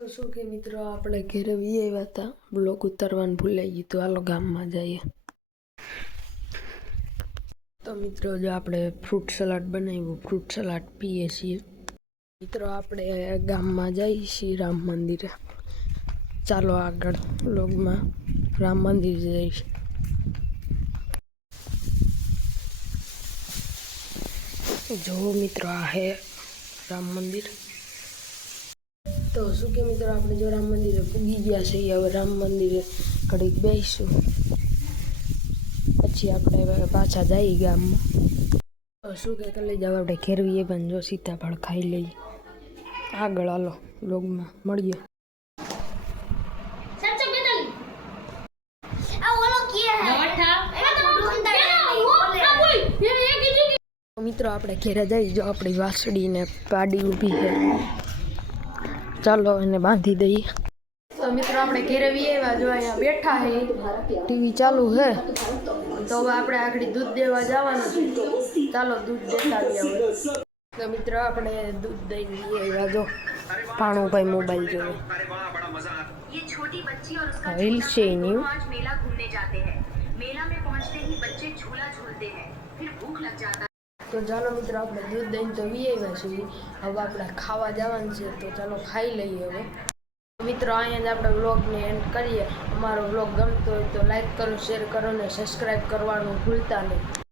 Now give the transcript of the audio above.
તો શું કે મિત્રો આપણે ઘરે આવ્યા હતા, બ્લોગ ઉતારવાનું ભૂલાઈ ગયું તો હાલો ગામમાં જઈએ. તો મિત્રો જો આપણે ફ્રૂટ સલાડ બનાવ્યું, ફ્રૂટ સલાડ પીએ છીએ. મિત્રો આપણે ગામમાં જઈએ છીએ રામ મંદિરે. ચાલો આગળ બ્લોગમાં રામ મંદિર જઈશ. જો મિત્રો આ હે રામ મંદિર. તો શું કે મિત્રો આપણે જો રામ મંદિરે પૂગી ગયા છે, હવે રામ મંદિરે ઘડીક બેસીશું, પછી આપણે પાછા જઈએ ગામમાં. તો શું કે લઈ જાવ આપણે ખેરવીએ પણ જો સીતાફળ ખાઈ લઈએ. આગળ હાલો બ્લોગમાં મળીએ. મિત્રો આપણે ઘેરે જઈ, જો આપણી વાસળીને પાડી ઊભી છે, ચાલો એને બાંધી દઈએ. તો મિત્રો આપણે ઘેરે આવ્યા, જો અહીંયા બેઠા છે, ટીવી ચાલુ છે. તો હવે આપણે આગળ દૂધ દેવા જવાનું છે, ચાલો દૂધ દેતા આવીએ. તો મિત્રો આપણે દૂધ દઈ આવ્યા, જો ભાણુભાઈ મોબાઈલ જોવે. हिल से न्यू તો ચાલો મિત્રો આપણે દૂધ દઈને તો વી આવ્યા છીએ, હવે આપણે ખાવા જવાનું છે, તો ચાલો ખાઈ લઈએ. હવે મિત્રો અહીંયા જ આપણે વ્લોગને એન્ડ કરીએ. અમારો વ્લોગ ગમતો હોય તો લાઈક કરો, શેર કરો ને સબસ્ક્રાઈબ કરવાનું ભૂલતા નહીં.